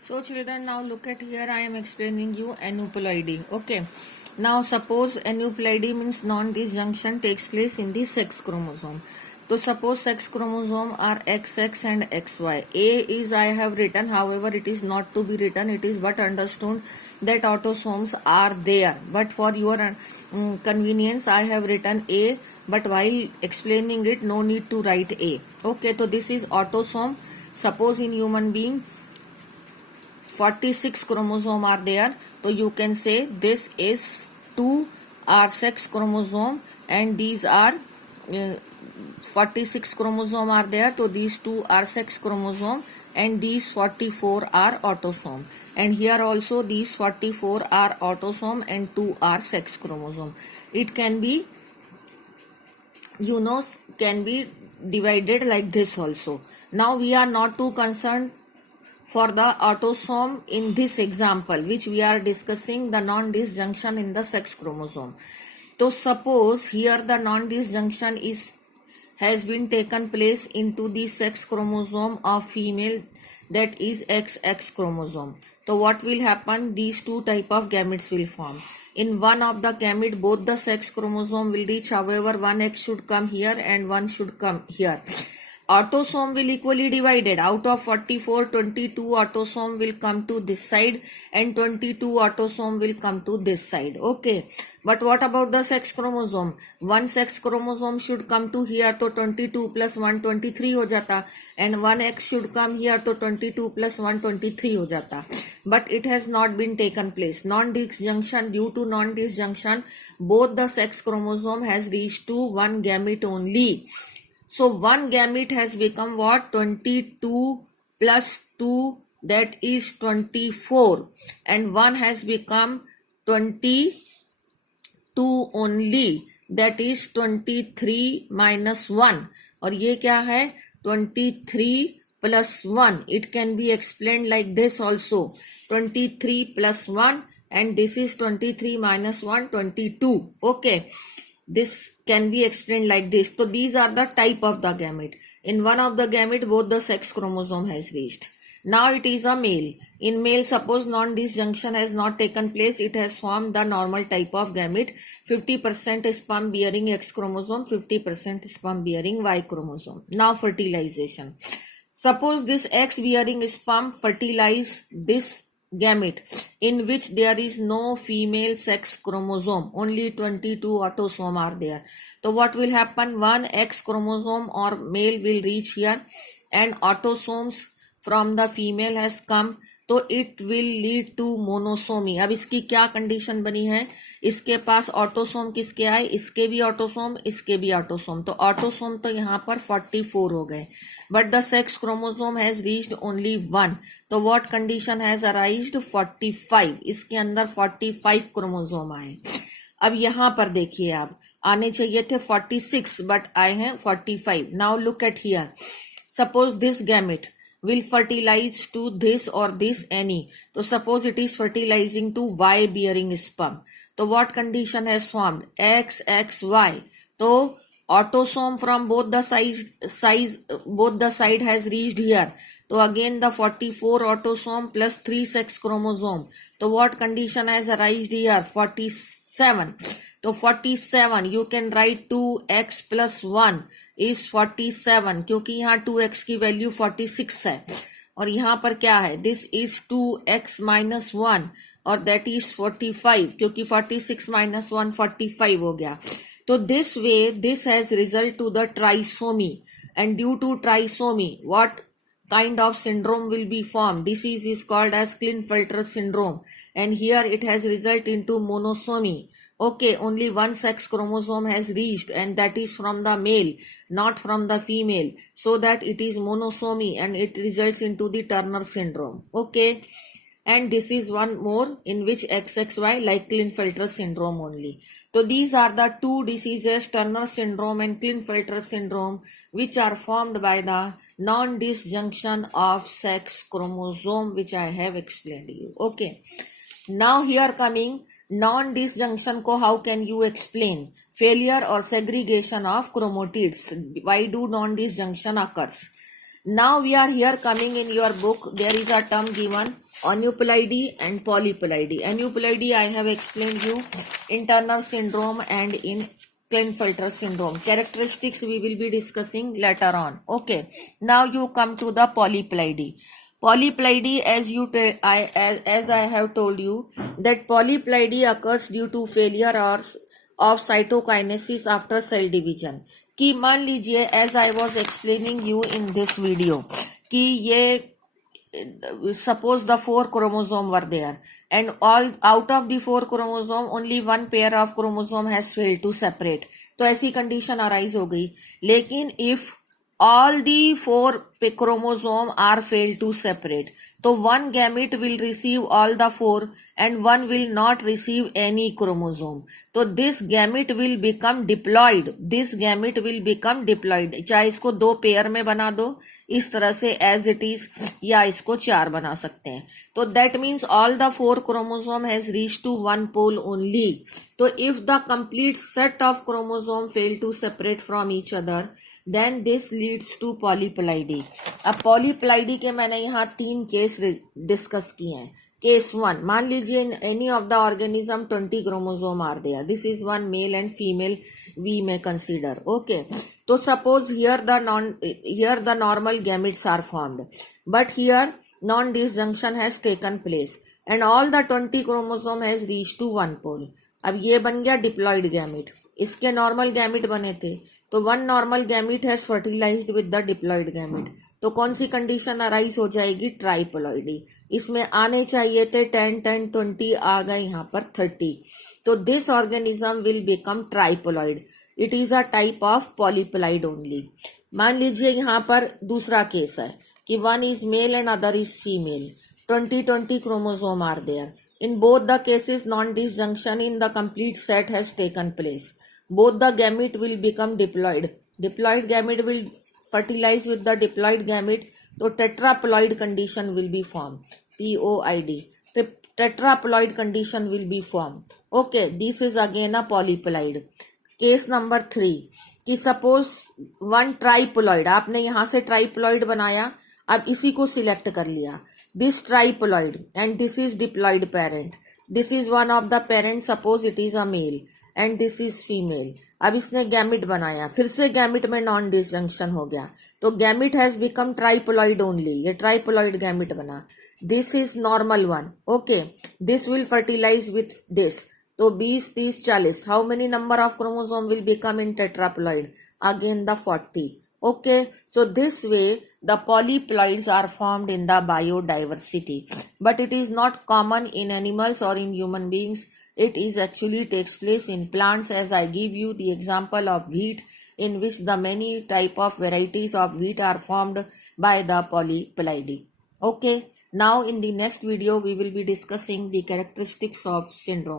So children, now look at here. I am explaining you aneuploidy. Okay. Now suppose aneuploidy means non-disjunction takes place in the sex chromosome. So suppose sex chromosome are XX and XY. A is I have written, however it is not to be written. It is but understood that autosomes are there. But for your convenience, I have written A. But while explaining it, no need to write A. Okay. So this is autosome. Suppose in human being 46 chromosome are there, so you can say this is 2 are sex chromosome and these are 46 chromosome are there, so these 2 are sex chromosome and these 44 are autosome, and here also these 44 are autosome and 2 are sex chromosome. It can be, can be divided like this also. Now we are not too concerned for the autosome in this example, which we are discussing the non-disjunction in the sex chromosome. So suppose here the non-disjunction has been taken place into the sex chromosome of female, that is XX chromosome. So what will happen? These two type of gametes will form. In one of the gamete, both the sex chromosome will reach, however one X should come here and one should come here. Autosome will equally divided. Out of 44, 22 autosome will come to this side and 22 autosome will come to this side. Okay. But what about the sex chromosome? One sex chromosome should come to here, तो 22 plus 1 23 हो जाता, and one X should come here, तो 22 plus 1 23 हो जाता. But it has not been taken place. Non-disjunction, due to non-disjunction, both the sex chromosome has reached to one gamete only. So one gamete has become what? 22 plus 2, that is 24, and one has become 22 only, that is 23 minus 1, और ये क्या है? 23 plus 1. It can be explained like this also. 23 plus 1 and this is 23 minus 1, 22. Okay. This can be explained like this. So these are the type of the gamete. In one of the gamete, both the sex chromosome has reached. Now it is a male. In male, suppose non-disjunction has not taken place, it has formed the normal type of gamete. 50% sperm bearing X chromosome, 50% sperm bearing Y chromosome. Now fertilization. Suppose this X bearing sperm fertilize this gamete in which there is no female sex chromosome, only 22 autosome are there. So what will happen? One X chromosome or male will reach here and autosomes from the female has come, तो it will lead to monosomy. अब इसकी क्या condition बनी है? इसके पास autosome किसके आए? इसके भी ऑटोसोम, इसके भी ऑटोसोम, तो ऑटोसोम तो यहाँ पर 44 हो गए, but the sex chromosome has reached only 1. तो व्हाट कंडीशन हैज अराइज्ड? 45. इसके अंदर 45 क्रोमोसोम आए. अब यहाँ पर देखिए, आप आने चाहिए थे 46 बट आए हैं 45. Now look at here. Suppose this gamete will fertilize to this or this any. So suppose it is fertilizing to Y bearing sperm. So what condition has formed? XXY. So autosome from both the both the side has reached here. So again the 44 autosome plus 3 sex chromosome. So what condition has arisen here? 47. तो 47 you can write 2x plus 1 is 47, क्योंकि यहाँ 2x की value 46 है और यहाँ पर क्या है? दिस इज 2x minus 1 और दैट इज 45, क्योंकि 46 minus 1 45 हो गया. तो this way this has result to the trisomy, and due to trisomy what kind of syndrome will be formed? Disease is called as Klinefelter syndrome, and here it has result into monosomy. Okay, only one sex chromosome has reached and that is from the male, not from the female, so that it is monosomy and it results into the Turner syndrome. Okay, and this is one more in which XXY like Klinefelter syndrome only. So these are the two diseases, Turner syndrome and Klinefelter syndrome, which are formed by the non-disjunction of sex chromosome, which I have explained to you. Okay. Now here coming non-disjunction को how can you explain? Failure or segregation of chromatids. Why do non-disjunction occurs? Now we are here coming in your book. There is a term given, aneuploidy and polyploidy. Aneuploidy I have explained you in Turner syndrome and in Klinefelter syndrome. Characteristics we will be discussing later on. Okay. Now you come to the polyploidy. Polyploidy, as I have told you, that polyploidy occurs due to failure of cytokinesis after cell division. कि मान लीजिए, as I was explaining you in this video, कि ये suppose the 4 chromosome were there and all out of the 4 chromosome only one pair of chromosome has failed to separate, तो ऐसी condition arise हो गई. लेकिन if all the 4 chromosome are failed to separate, तो one gamete will receive all the 4 and one will not receive any chromosome, तो this gamete will become diploid. This gamete will become diploid. चाहे इसको 2 pair में बना दो इस तरह से एज इट इज, या इसको 4 बना सकते हैं. तो that means all the 4 chromosome has reach to 1 pole only. तो if the complete set of chromosome fail to separate from each other, then this leads to polyploidy. अब पॉलीप्लाइडी के मैंने यहाँ 3 केस डिस्कस किए हैं. केस 1, मान लीजिए in any of the organism 20 chromosome are there. This is one male and female we may consider. Okay. So suppose here the normal gametes are formed, but here non-disjunction has taken place and all the 20 chromosome has reached to 1 pole. अब ये बन गया diploid gamete. इसके normal gamete बने थे, तो one normal gamete has fertilised with the diploid gamete. तो कौन सी कंडीशन अराइज हो जाएगी? ट्राइप्लॉइडी. इसमें आने चाहिए थे 10 10 20, आ गए यहाँ पर 30. तो this organism will become triploid. It is a type of polyploid only. मान लीजिए यहाँ पर दूसरा केस है कि one is male and other is female. 20 chromosome are there. In both the cases, non-disjunction in the complete set has taken place. Both the gamete will become diploid. Diploid gamete will fertilize with the diploid gamete, so tetraploid condition will be formed. POID. Tetraploid condition will be formed. Okay, this is again a polyploid. Case number 3, कि suppose one triploid, आपने यहाँ से triploid बनाया, अब इसी को select कर लिया. This triploid and this is diploid parent. This is one of the parents, suppose it is a male and this is female. अब इसने गैमिट बनाया, फिर से गैमिट में नॉन डिसजंक्शन हो गया, तो gamete has become triploid only. ये ट्राइप्लॉइड गैमिट बना. This is normal one. Okay, this will fertilise with this. तो 20 30 40, how many number of chromosome will become in tetraploid? Again the 40. Okay, so this way the polyploids are formed in the biodiversity, but it is not common in animals or in human beings. It is actually takes place in plants, as I give you the example of wheat, in which the many type of varieties of wheat are formed by the polyploidy. Okay, now in the next video we will be discussing the characteristics of syndrome.